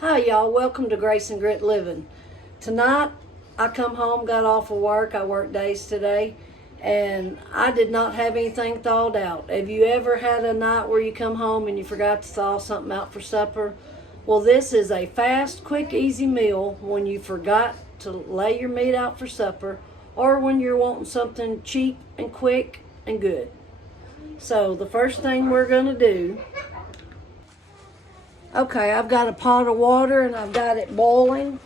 Hi y'all, welcome to Grace and Grit Living. Tonight I come home, got off of work. I worked days today and I did not have anything thawed out. Have you ever had a night where you come home and you forgot to thaw something out for supper? Well, this is a fast, quick, easy meal when you forgot to lay your meat out for supper or when you're wanting something cheap and quick and good. So the first thing we're going to do, okay, I've got a pot of water and I've got it boiling,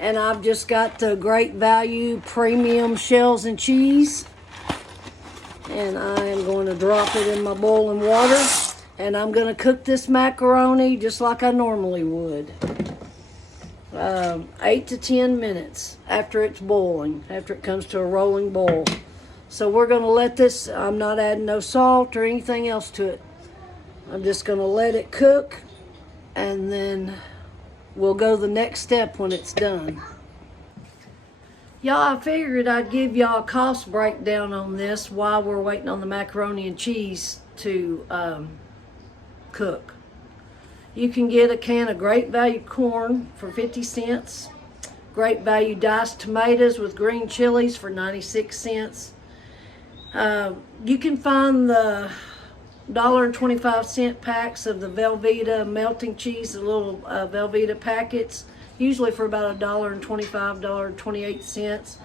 and I've just got the Great Value premium shells and cheese, and I am going to drop it in my boiling water, and I'm going to cook this macaroni just like I normally would. 8 to 10 minutes after it's boiling, after it comes to a rolling boil. So we're going to let this, I'm not adding no salt or anything else to it. I'm just going to let it cook, and then we'll go the next step when it's done. Y'all, I figured I'd give y'all a cost breakdown on this while we're waiting on the macaroni and cheese to cook. You can get a can of Great Value corn for 50 cents, Great Value diced tomatoes with green chilies for 96 cents. You can find the $1.25 packs of the Velveeta melting cheese, the little Velveeta packets, usually for about $1.25, $1.28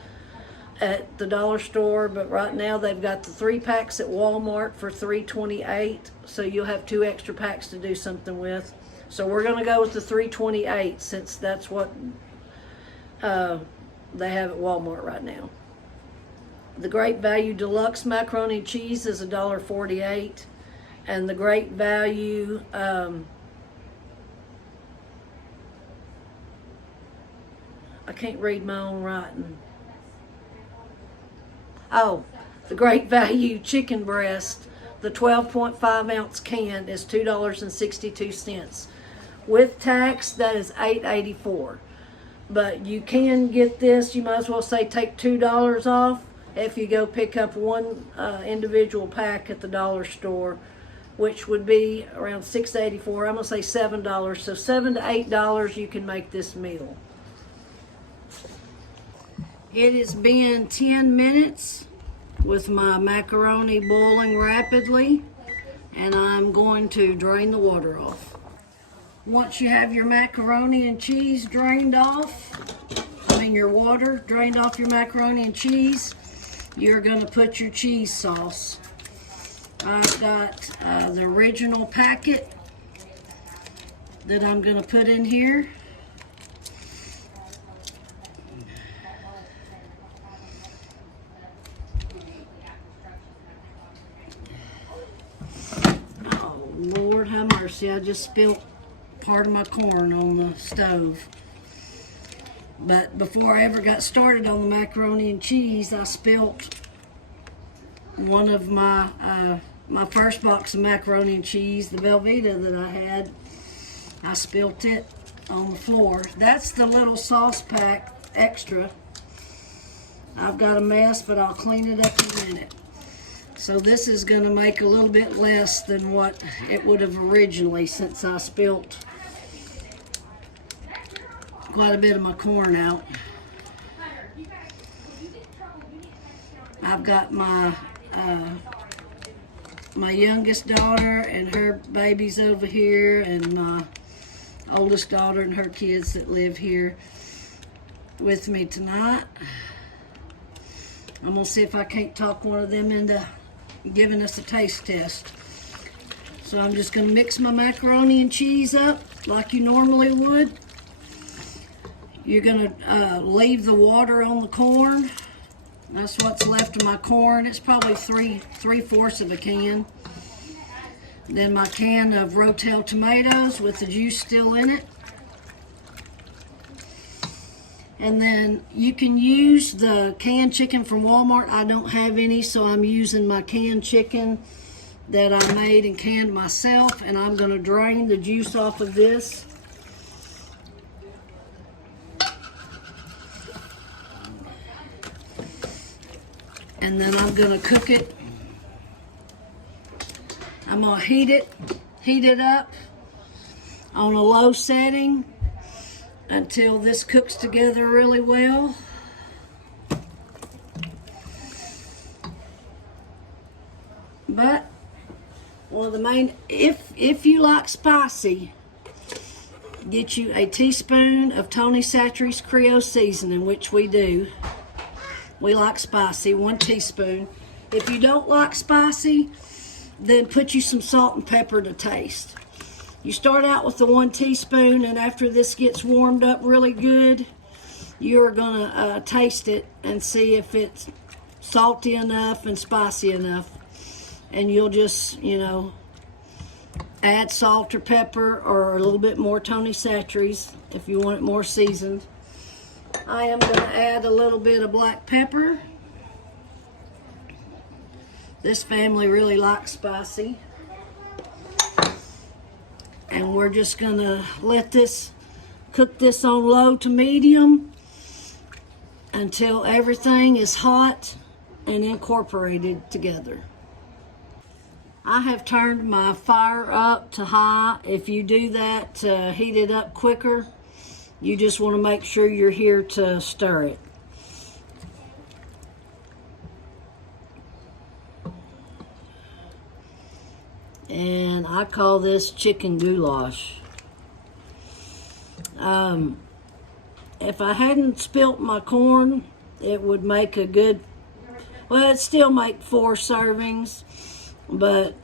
at the dollar store. But right now they've got the 3 packs at Walmart for $3.28, so you'll have 2 extra packs to do something with. So we're going to go with the $3.28 since that's what they have at Walmart right now. The Great Value Deluxe macaroni and cheese is $1.48. And the Great Value I can't read my own writing. Oh, the Great Value chicken breast, the 12.5 ounce can is $2.62. With tax, that is $8.84. But you can get this, you might as well say take $2 off if you go pick up one individual pack at the dollar store, which would be around $6.84. I'm gonna say $7. So $7 to $8 you can make this meal. It has been 10 minutes with my macaroni boiling rapidly, and I'm going to drain the water off. Once you have your macaroni and cheese drained off, your water drained off your macaroni and cheese, you're going to put your cheese sauce. I've got the original packet that I'm going to put in here. Oh, Lord have mercy, I just spilled part of my corn on the stove. But before I ever got started on the macaroni and cheese, I spilt one of my my first box of macaroni and cheese, the Velveeta that I had. I spilt it on the floor. That's the little sauce pack extra. I've got a mess, but I'll clean it up in a minute. So this is going to make a little bit less than what it would have originally, since I spilt quite a bit of my corn out. I've got my my youngest daughter and her babies over here, and my oldest daughter and her kids that live here with me tonight. I'm gonna see if I can't talk one of them into giving us a taste test. So I'm just gonna mix my macaroni and cheese up like you normally would. You're gonna leave the water on the corn. That's what's left of my corn. It's probably three-fourths of a can. Then my can of Rotel tomatoes with the juice still in it. And then you can use the canned chicken from Walmart. I don't have any, so I'm using my canned chicken that I made and canned myself, and I'm gonna drain the juice off of this. And then I'm gonna cook it. I'm gonna heat it up on a low setting until this cooks together really well. But one of the main, if you like spicy, get you a teaspoon of Tony Chachere's Creole seasoning, which we do. We like spicy, 1 teaspoon. If you don't like spicy, then put you some salt and pepper to taste. You start out with the 1 teaspoon, and after this gets warmed up really good, you're gonna taste it and see if it's salty enough and spicy enough. And you'll just, add salt or pepper or a little bit more Tony Chachere's if you want it more seasoned. I am going to add a little bit of black pepper. This family really likes spicy. And we're just going to let this cook this on low to medium until everything is hot and incorporated together. I have turned my fire up to high. If you do that to heat it up quicker, you just want to make sure you're here to stir it. And I call this chicken goulash. If I hadn't spilt my corn, it would make a good, well, it'd still make 4 servings. But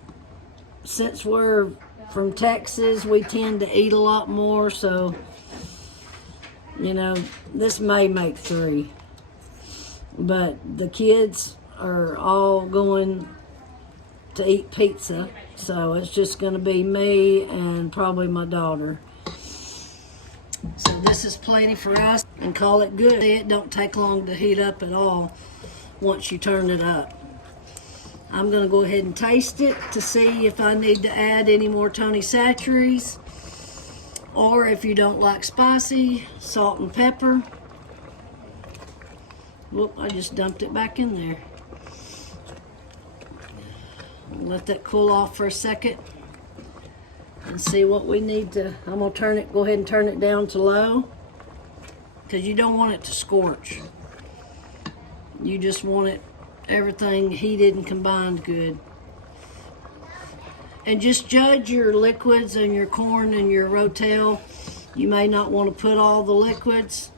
since we're from Texas, we tend to eat a lot more, so, this may make 3. But the kids are all going to eat pizza, so it's just going to be me and probably my daughter. So this is plenty for us, and call it good. It don't take long to heat up at all once you turn it up. I'm going to go ahead and taste it to see if I need to add any more Tony Chachere's, or if you don't like spicy, salt and pepper. Whoop, I just dumped it back in there. Let that cool off for a second and see what we need to. I'm going to go ahead and turn it down to low, because you don't want it to scorch. You just want it everything heated and combined good. And just judge your liquids and your corn and your rotel. You may not want to put all the liquids.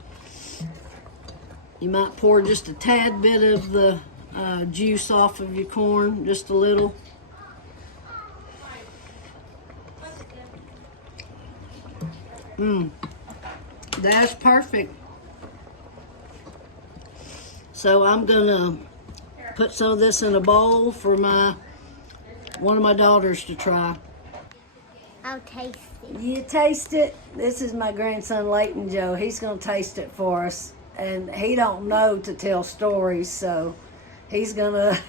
You might pour just a tad bit of the juice off of your corn, just a little. That's perfect. So I'm gonna put some of this in a bowl for one of my daughters to try. I'll taste it. You taste it? This is my grandson Leighton Joe. He's gonna taste it for us, and he don't know to tell stories, so he's gonna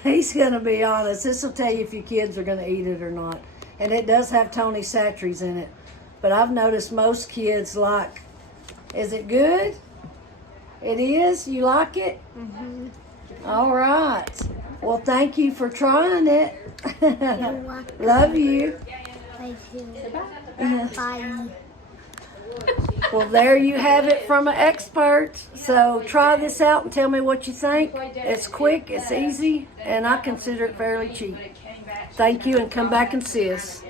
be honest. This will tell you if your kids are gonna eat it or not. And it does have Tony Chachere's in it, but I've noticed most kids like. Is it good? It is? You like it? Mm-hmm. All right. Well, thank you for trying it. You're welcome. Love you. Thank you. Bye. Well, there you have it from an expert. So try this out and tell me what you think. It's quick, it's easy, and I consider it fairly cheap. Thank you, and come back and see us.